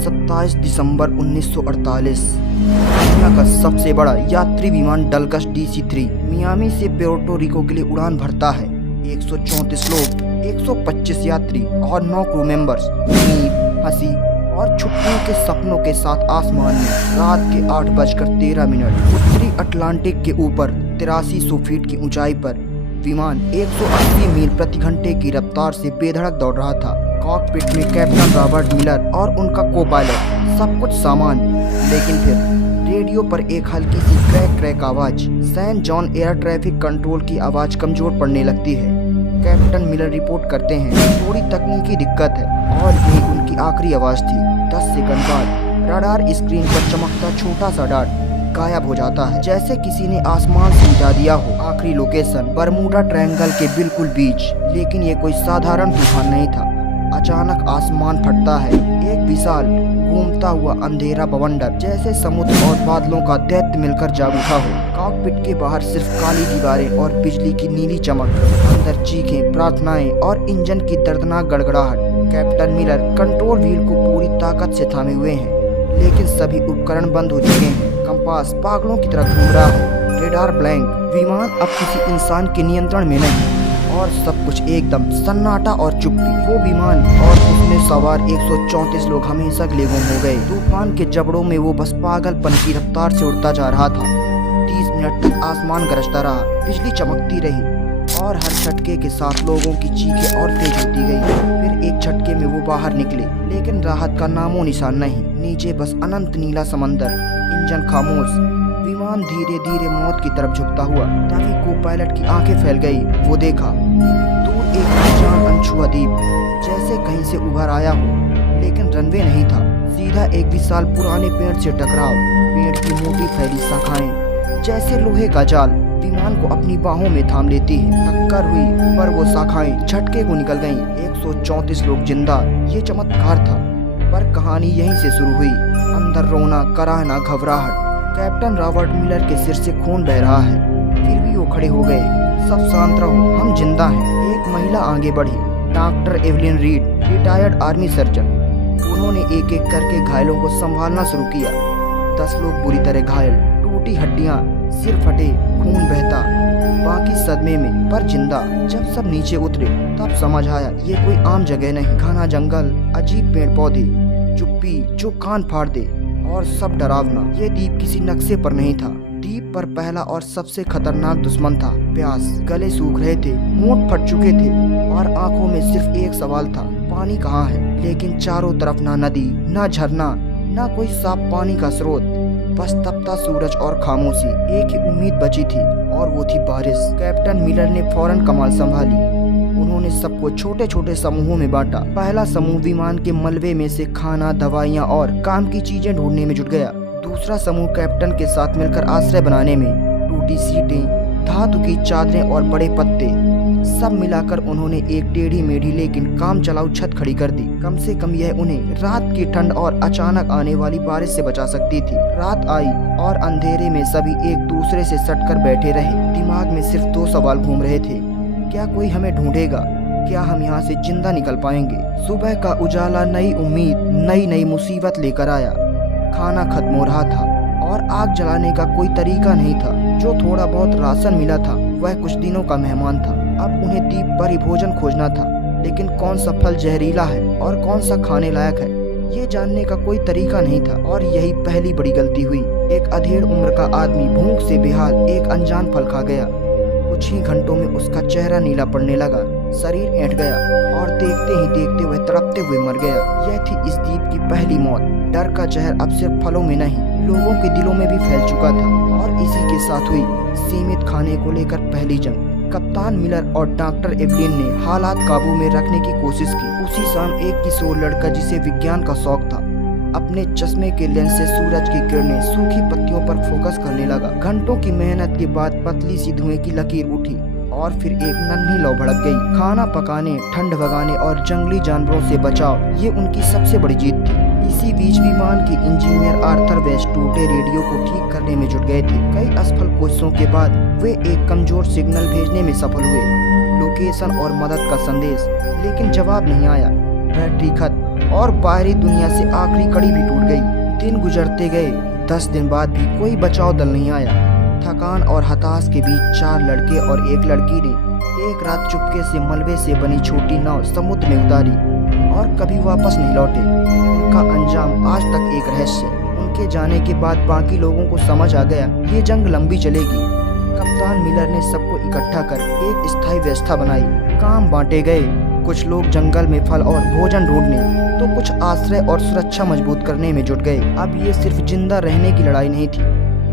27 दिसंबर 1948 दुनिया का सबसे बड़ा यात्री विमान डलगस DC-3 मियामी से प्योर्टो रिको के लिए उड़ान भरता है। 134 लोग, 125 यात्री और 9 क्रू मेंबर्स उम्मीद, हंसी और छुट्टियों के सपनों के साथ आसमान में रात के 8:13 उत्तरी अटलांटिक के ऊपर 8300 फीट की ऊंचाई पर विमान 180 मील प्रति घंटे की रफ्तार से बेधड़क दौड़ रहा था। कॉकपिट में कैप्टन रॉबर्ट मिलर और उनका को पायलट, सब कुछ सामान, लेकिन फिर रेडियो पर एक हल्की सी क्रैक क्रैक आवाज, San Juan air traffic control की आवाज कमजोर पड़ने लगती है। कैप्टन मिलर रिपोर्ट करते हैं थोड़ी तकनीकी दिक्कत है और यही उनकी आखिरी आवाज थी। 10 सेकंड बाद रडार स्क्रीन पर चमकता छोटा सा डॉट गायब हो जाता है, जैसे किसी ने आसमान से मिटा दिया हो। आखिरी लोकेशन बरमूडा ट्रायंगल के बिल्कुल बीच। लेकिन ये कोई साधारण तूफान नहीं था। अचानक आसमान फटता है, एक विशाल घूमता हुआ अंधेरा बवंडर, जैसे समुद्र और बादलों का दैत्य मिलकर जाग उठा हो। कॉकपिट के बाहर सिर्फ काली दीवारें और बिजली की नीली चमक, अंदर चीखें, प्रार्थनाएं और इंजन की दर्दनाक गड़गड़ाहट। कैप्टन मिलर कंट्रोल व्हील को पूरी ताकत से थामे हुए हैं, लेकिन सभी उपकरण बंद हो चुके हैं। कंपास पागलों की तरह घूम रहा है, रेडार ब्लैंक, विमान अब किसी इंसान के नियंत्रण में नहीं और सब कुछ एकदम सन्नाटा और चुप्पी। वो विमान और उसमें सवार 134 लोग हमेशा के लिए गुम हो गए। तूफान के जबड़ों में वो बस पागलपन की रफ्तार से उड़ता जा रहा था। 30 मिनट तक आसमान गरजता रहा, बिजली चमकती रही और हर झटके के साथ लोगों की चीखें और तेज होती गई। फिर एक झटके में वो बाहर निकले, लेकिन राहत का नामो निशान नहीं। नीचे बस अनंत नीला समंदर, इंजन खामोश, विमान धीरे धीरे मौत की तरफ झुकता हुआ। तभी को पायलट की आंखें फैल गई। वो देखा दूर एक अनजान अनछुआ द्वीप, जैसे कहीं से उभर आया हो, लेकिन रनवे नहीं था, सीधा एक विशाल पुराने पेड़ से टकराव। पेड़ की मोटी फैली शाखाएं जैसे लोहे का जाल विमान को अपनी बाहों में थाम लेती है। टक्कर हुई पर वो शाखाएं झटके को निकल गईं। 134 लोग जिंदा, ये चमत्कार था। पर कहानी यहीं से शुरू हुई। अंदर रोना, कराहना, घबराहट। कैप्टन रॉबर्ट मिलर के सिर से खून बह रहा है, फिर भी वो खड़े हो गए। सब शांत रहो, हम जिंदा हैं। एक महिला आगे बढ़ी, doctor Evelyn read, retired army surgeon. उन्होंने एक एक करके घायलों को संभालना शुरू किया। 10 लोग बुरी तरह घायल, टूटी हड्डियां, सिर फटे, खून बहता, बाकी सदमे में पर जिंदा। जब सब नीचे उतरे तब समझ आया ये कोई आम जगह नहीं। घना जंगल, अजीब पेड़ पौधे, चुप्पी जो कान फाड़ दे और सब डरावना। ये द्वीप किसी नक्शे पर नहीं था। द्वीप पर पहला और सबसे खतरनाक दुश्मन था प्यास। गले सूख रहे थे, होंठ फट चुके थे और आंखों में सिर्फ एक सवाल था, पानी कहाँ है। लेकिन चारों तरफ ना नदी, ना झरना, ना कोई साफ पानी का स्रोत, बस तपता सूरज और खामोशी। एक ही उम्मीद बची थी और वो थी बारिश। कैप्टन मिलर ने फौरन कमान संभाली। उन्होंने सबको छोटे छोटे समूहों में बांटा। पहला समूह विमान के मलबे में से खाना, दवाइयाँ और काम की चीजें ढूंढने में जुट गया। दूसरा समूह कैप्टन के साथ मिलकर आश्रय बनाने में। टूटी सीटें, धातु की चादरें और बड़े पत्ते, सब मिलाकर उन्होंने एक टेढ़ी मेढ़ी लेकिन काम चलाऊ छत खड़ी कर दी। कम से कम यह उन्हें रात की ठंड और अचानक आने वाली बारिश से बचा सकती थी। रात आई और अंधेरे में सभी एक दूसरे से सटकर बैठे रहे। दिमाग में सिर्फ 2 सवाल घूम रहे थे, क्या कोई हमें ढूंढेगा? क्या हम यहाँ से जिंदा निकल पाएंगे? सुबह का उजाला नई उम्मीद, नई नई मुसीबत लेकर आया। खाना खत्म हो रहा था और आग जलाने का कोई तरीका नहीं था। जो थोड़ा बहुत राशन मिला था वह कुछ दिनों का मेहमान था। अब उन्हें द्वीप पर ही भोजन खोजना था, लेकिन कौन सा फल जहरीला है और कौन सा खाने लायक है, ये जानने का कोई तरीका नहीं था। और यही पहली बड़ी गलती हुई। एक अधेड़ उम्र का आदमी भूख से बेहाल एक अनजान फल खा गया। कुछ ही घंटों में उसका चेहरा नीला पड़ने लगा, शरीर ऐंठ गया और देखते ही देखते वह तड़पते हुए मर गया। यह थी इस द्वीप की पहली मौत। डर का जहर अब सिर्फ फलों में नहीं, लोगों के दिलों में भी फैल चुका था। और इसी के साथ हुई सीमित खाने को लेकर पहली जंग। कप्तान मिलर और डॉक्टर एवलिन ने हालात काबू में रखने की कोशिश की। उसी शाम एक किशोर लड़का जिसे विज्ञान का शौक था, अपने चश्मे के लेंस से सूरज की किरणें सूखी पत्तियों पर फोकस करने लगा। घंटों की मेहनत के बाद पतली सी धुएं की लकीर उठी और फिर एक नन्ही लौ भड़क गई। खाना पकाने, ठंड भगाने और जंगली जानवरों से बचाव, ये उनकी सबसे बड़ी जीत थी। इसी बीच विमान के इंजीनियर आर्थर वेस्ट टूटे रेडियो को ठीक करने में जुट गए थे। कई असफल कोशिशों के बाद वे एक कमजोर सिग्नल भेजने में सफल हुए, लोकेशन और मदद का संदेश, लेकिन जवाब नहीं आया। बैटरी खत्म, और बाहरी दुनिया से आखिरी कड़ी भी टूट गई। दिन गुजरते गए, 10 दिन बाद भी कोई बचाव दल नहीं आया। थकान और हताश के बीच 4 लड़के और एक लड़की ने एक रात चुपके से मलबे से बनी छोटी नाव समुद्र में उतारी और कभी वापस नहीं लौटे। उनका अंजाम आज तक एक रहस्य है। उनके जाने के बाद बाकी लोगों को समझ आ गया ये जंग लंबी चलेगी। कप्तान मिलर ने सबको इकट्ठा कर एक स्थायी व्यवस्था बनाई। काम बांटे गए, कुछ लोग जंगल में फल और भोजन ढूंढने, तो कुछ आश्रय और सुरक्षा मजबूत करने में जुट गए। अब ये सिर्फ जिंदा रहने की लड़ाई नहीं थी,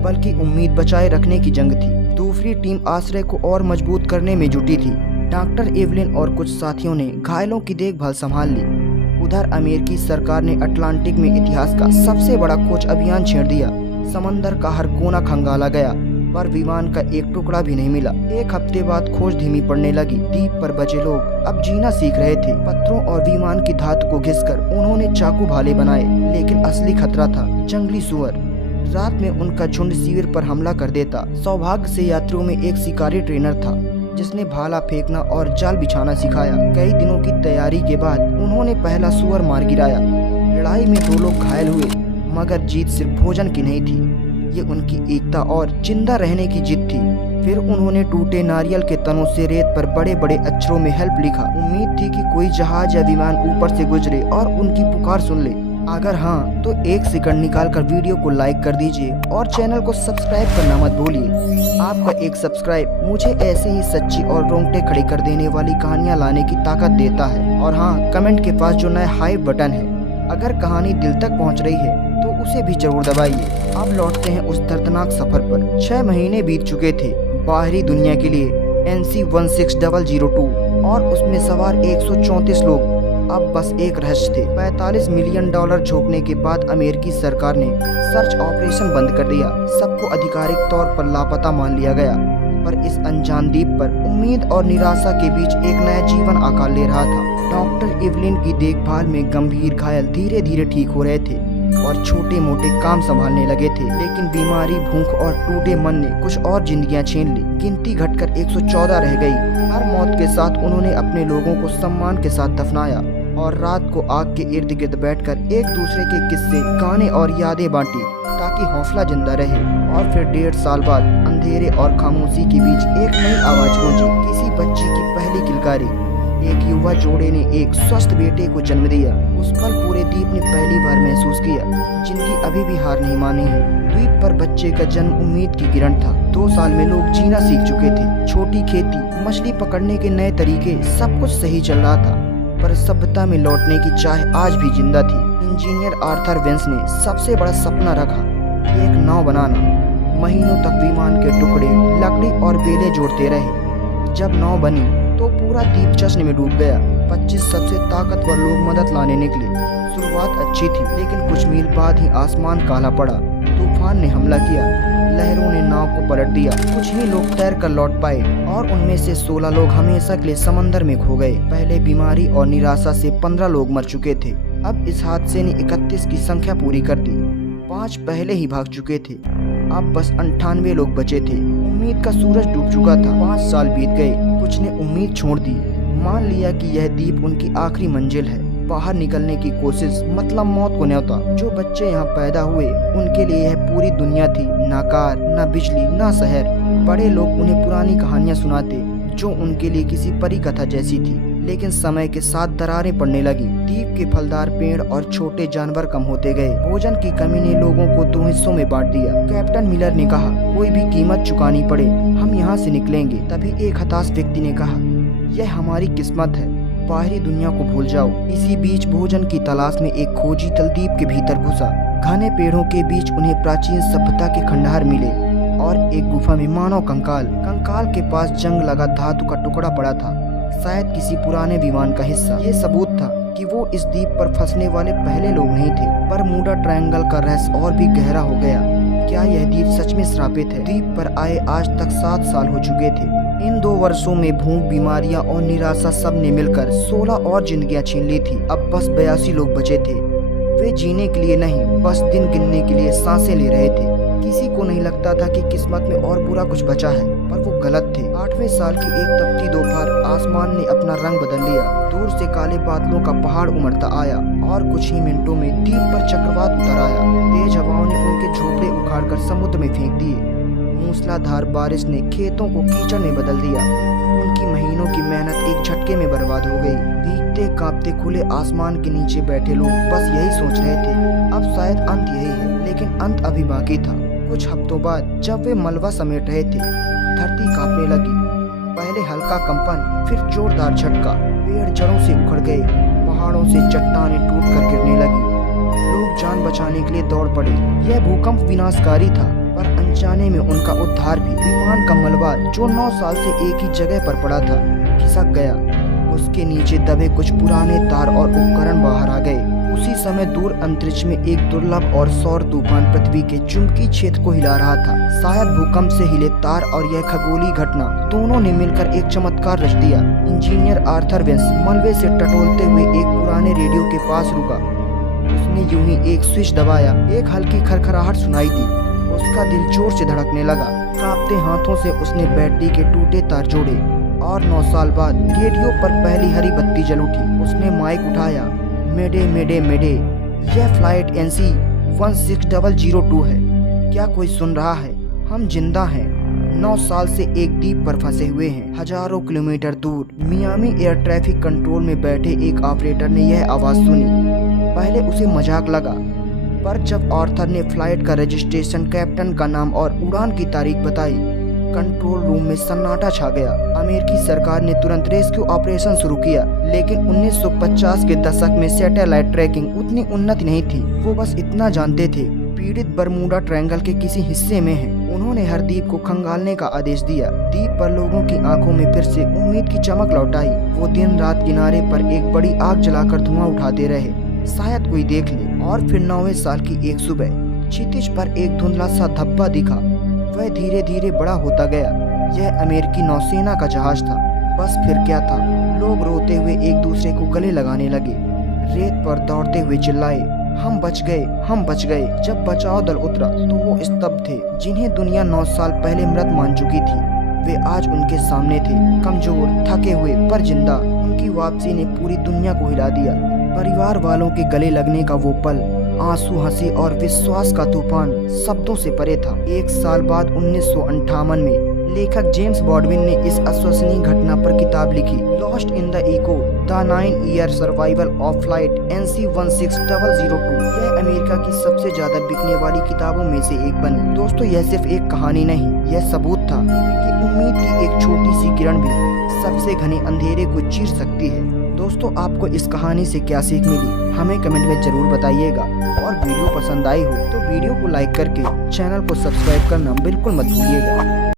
बल्कि उम्मीद बचाए रखने की जंग थी। दूसरी टीम आश्रय को और मजबूत करने में जुटी थी। डॉक्टर एवलिन और कुछ साथियों ने घायलों की देखभाल संभाल ली। उधर अमेरिकी सरकार ने अटलांटिक में इतिहास का सबसे बड़ा खोज अभियान छेड़ दिया। समंदर का हर कोना खंगाला गया, पर विमान का एक टुकड़ा भी नहीं मिला। एक हफ्ते बाद खोज धीमी पड़ने लगी। द्वीप पर बचे लोग अब जीना सीख रहे थे। पत्थरों और विमान की धातु को घिसकर उन्होंने चाकू भाले बनाए, लेकिन असली खतरा था जंगली सुअर। रात में उनका झुंड शिविर पर हमला कर देता। सौभाग्य से यात्रियों में एक शिकारी ट्रेनर था जिसने भाला फेंकना और जाल बिछाना सिखाया। कई दिनों की तैयारी के बाद उन्होंने पहला सुअर मार गिराया। लड़ाई में 2 लोग घायल हुए, मगर जीत सिर्फ भोजन की नहीं थी, ये उनकी एकता और जिंदा रहने की जिद थी। फिर उन्होंने टूटे नारियल के तनों से रेत पर बड़े बड़े अक्षरों में हेल्प लिखा। उम्मीद थी कि कोई जहाज या विमान ऊपर से गुजरे और उनकी पुकार सुन ले। अगर हाँ, तो 1 सेकंड निकाल कर वीडियो को लाइक कर दीजिए और चैनल को सब्सक्राइब करना मत भूलिए। आपका एक सब्सक्राइब मुझे ऐसे ही सच्ची और रोंगटे खड़े कर देने वाली कहानियाँ लाने की ताकत देता है। और हाँ, कमेंट के पास जो नया हाइप बटन है, अगर कहानी दिल तक पहुँच रही है तो उसे भी जरूर दबाइए। अब लौटते हैं उस दर्दनाक सफर पर। 6 महीने बीत चुके थे बाहरी दुनिया के लिए NC-16002 और उसमें सवार 134 लोग। अब बस एक रहस्य थे। $45 मिलियन झोंकने के बाद अमेरिकी सरकार ने सर्च ऑपरेशन बंद कर दिया। सबको आधिकारिक तौर पर लापता मान लिया गया। पर इस अनजान द्वीप पर उम्मीद और निराशा के बीच एक नया जीवन आकार ले रहा था। डॉक्टर एवलिन की देखभाल में गंभीर घायल धीरे धीरे ठीक हो रहे थे और छोटे मोटे काम संभालने लगे थे। लेकिन बीमारी, भूख और टूटे मन ने कुछ और जिंदगियां छीन ली। गिनती घटकर 114 रह गई। हर मौत के साथ उन्होंने अपने लोगों को सम्मान के साथ दफनाया और रात को आग के इर्द गिर्द बैठकर एक दूसरे के किस्से, गाने और यादें बांटी ताकि हौसला जिंदा रहे। और फिर 1.5 साल बाद अंधेरे और खामोशी के बीच एक नई आवाज गूंजी, किसी बच्चे की पहली किलकारी। एक युवा जोड़े ने एक स्वस्थ बेटे को जन्म दिया। उस पल पूरे द्वीप ने पहली बार महसूस किया जिंदगी अभी भी हार नहीं मानी है। द्वीप पर बच्चे का जन्म उम्मीद की किरण था। 2 साल में लोग जीना सीख चुके थे। छोटी खेती, मछली पकड़ने के नए तरीके, सब कुछ सही चल रहा था। पर सभ्यता में लौटने की चाह आज भी जिंदा थी। इंजीनियर आर्थर वेंस ने सबसे बड़ा सपना रखा, एक नाव बनाना। महीनों तक विमान के टुकड़े, लकड़ी और बेले जोड़ते रहे। जब नाव बनी तो पूरा द्वीप जश्न में डूब गया। 25 सबसे ताकतवर लोग मदद लाने निकले। शुरुआत अच्छी थी, लेकिन कुछ मील बाद ही आसमान काला पड़ा। तूफान ने हमला किया, लहरों ने नाव को पलट दिया। कुछ ही लोग तैर कर लौट पाए और उनमें से 16 लोग हमेशा के लिए समंदर में खो गए। पहले बीमारी और निराशा से 15 लोग मर चुके थे। अब इस हादसे ने 31 की संख्या पूरी कर दी। 5 पहले ही भाग चुके थे। अब बस 98 लोग बचे थे। उम्मीद का सूरज डूब चुका था। 5 साल बीत गए। कुछ ने उम्मीद छोड़ दी, मान लिया कि यह द्वीप उनकी आखिरी मंजिल है। बाहर निकलने की कोशिश मतलब मौत को न्योता। जो बच्चे यहाँ पैदा हुए उनके लिए यह पूरी दुनिया थी। ना कार, ना बिजली, ना शहर। बड़े लोग उन्हें पुरानी कहानियाँ सुनाते जो उनके लिए किसी परी कथा जैसी थी। लेकिन समय के साथ दरारें पड़ने लगी। द्वीप के फलदार पेड़ और छोटे जानवर कम होते गए। भोजन की कमी ने लोगों को 2 हिस्सों में बांट दिया। कैप्टन मिलर ने कहा, कोई भी कीमत चुकानी पड़े हम यहाँ से निकलेंगे। तभी एक हताश व्यक्ति ने कहा, यह हमारी किस्मत है, बाहरी दुनिया को भूल जाओ। इसी बीच भोजन की तलाश में एक खोजी दल द्वीप के भीतर घुसा। घने पेड़ों के बीच उन्हें प्राचीन सभ्यता के खंडहर मिले और एक गुफा में मानव कंकाल के पास जंग लगा धातु का टुकड़ा पड़ा था, शायद किसी पुराने विमान का हिस्सा। ये सबूत था कि वो इस द्वीप पर फंसने वाले पहले लोग नहीं थे। बरमूडा ट्रायंगल का रहस्य और भी गहरा हो गया। क्या यह द्वीप सच में श्रापित है? द्वीप पर आए आज तक 7 साल हो चुके थे। इन 2 वर्षों में भूख, बीमारियां और निराशा सब ने मिलकर 16 और जिंदगियां छीन ली थी। अब बस 82 लोग बचे थे। वे जीने के लिए नहीं, बस दिन गिनने के लिए सांसें ले रहे थे। किसी को नहीं लगता था कि किस्मत में और बुरा कुछ बचा है, पर वो गलत थे। 8वें साल की एक तपती दोपहर आसमान ने अपना रंग बदल लिया। दूर से काले बादलों का पहाड़ उमड़ता आया और कुछ ही मिनटों में द्वीप पर चक्रवात उतर आया। तेज हवाओं ने उनके झोपड़े उखाड़कर समुद्र में फेंक दिए। मूसलाधार बारिश ने खेतों को कीचड़ में बदल दिया। उनकी महीनों की मेहनत एक झटके में बर्बाद हो गई। भीगते कांपते खुले आसमान के नीचे बैठे लोग बस यही सोच रहे थे, अब शायद अंत यही है। लेकिन अंत अभी बाकी था। कुछ हफ्तों बाद जब वे मलबा समेट रहे थे, धरती कांपने लगी। पहले हल्का कंपन, फिर जोरदार झटका। पेड़ जड़ों से उखड़ गए, पहाड़ों से चट्टानें टूटकर गिरने लगी। लोग जान बचाने के लिए दौड़ पड़े। यह भूकंप विनाशकारी था, पर अनजाने में उनका उद्धार भी। विमान का मलबा जो 9 साल से एक ही जगह पर पड़ा था, खिसक गया। उसके नीचे दबे कुछ पुराने तार और उपकरण बाहर आ गए। उसी समय दूर अंतरिक्ष में एक दुर्लभ और सौर तूफान पृथ्वी के चुंबकीय क्षेत्र को हिला रहा था। शायद भूकंप से हिले तार और यह खगोलीय घटना दोनों ने मिलकर एक चमत्कार रच दिया। इंजीनियर आर्थर वेंस मलबे से टटोलते हुए एक पुराने रेडियो के पास रुका। उसने यूं ही एक स्विच दबाया, एक हल्की खरखराहट सुनाई दी। उसका दिल जोर से धड़कने लगा। कांपते हाथों से उसने बैटरी के टूटे तार जोड़े और 9 साल बाद रेडियो पर पहली हरी बत्ती जल उठी। उसने माइक उठाया, मेडे मेडे मेडे, यह फ्लाइट NC 16002 है। क्या कोई सुन रहा है? हम जिंदा हैं। 9 साल से एक द्वीप पर फंसे हुए हैं, हजारों किलोमीटर दूर। मियामी एयर ट्रैफिक कंट्रोल में बैठे एक ऑपरेटर ने यह आवाज सुनी। पहले उसे मजाक लगा, पर जब आर्थर ने फ्लाइट का रजिस्ट्रेशन, कैप्टन का नाम और उड़ान की तारीख बताई, कंट्रोल रूम में सन्नाटा छा गया। अमेरिकी सरकार ने तुरंत रेस्क्यू ऑपरेशन शुरू किया, लेकिन 1950 के दशक में सैटेलाइट ट्रैकिंग उतनी उन्नत नहीं थी। वो बस इतना जानते थे, पीड़ित बरमूडा ट्रायंगल के किसी हिस्से में है। उन्होंने हर द्वीप को खंगालने का आदेश दिया। द्वीप पर लोगों की आंखों में फिर से उम्मीद की चमक लौट आई। वो दिन रात किनारे पर एक बड़ी आग जलाकर धुआं उठाते रहे, शायद कोई देख ले। और फिर 9वें साल की एक सुबह क्षितिज पर एक धुंधला सा धब्बा दिखा। वह धीरे धीरे बड़ा होता गया। यह अमेरिकी नौसेना का जहाज था। बस फिर क्या था? लोग रोते हुए एक दूसरे को गले लगाने लगे, रेत पर दौड़ते हुए चिल्लाए, हम बच गए, हम बच गए। जब बचाव दल उतरा तो वो स्तब्ध थे। जिन्हें दुनिया 9 साल पहले मृत मान चुकी थी, वे आज उनके सामने थे, कमजोर, थके हुए पर जिंदा। उनकी वापसी ने पूरी दुनिया को हिला दिया। परिवार वालों के गले लगने का वो पल, आंसू, हंसी और विश्वास का तूफान शब्दों से परे था। 1 साल बाद 1958 में लेखक जेम्स बॉडविन ने इस अविश्वसनीय घटना पर किताब लिखी, lost in the echo, the 9-year survival of flight NC 16002। यह अमेरिका की सबसे ज्यादा बिकने वाली किताबों में से एक बनी। दोस्तों, यह सिर्फ एक कहानी नहीं, यह सबूत था कि उम्मीद की एक छोटी सी किरण भी सबसे घने अंधेरे को चीर सकती है। दोस्तों, आपको इस कहानी से क्या सीख मिली, हमें कमेंट में जरूर बताइएगा। और वीडियो पसंद आई हो तो वीडियो को लाइक करके चैनल को सब्सक्राइब करना बिल्कुल मत भूलिएगा।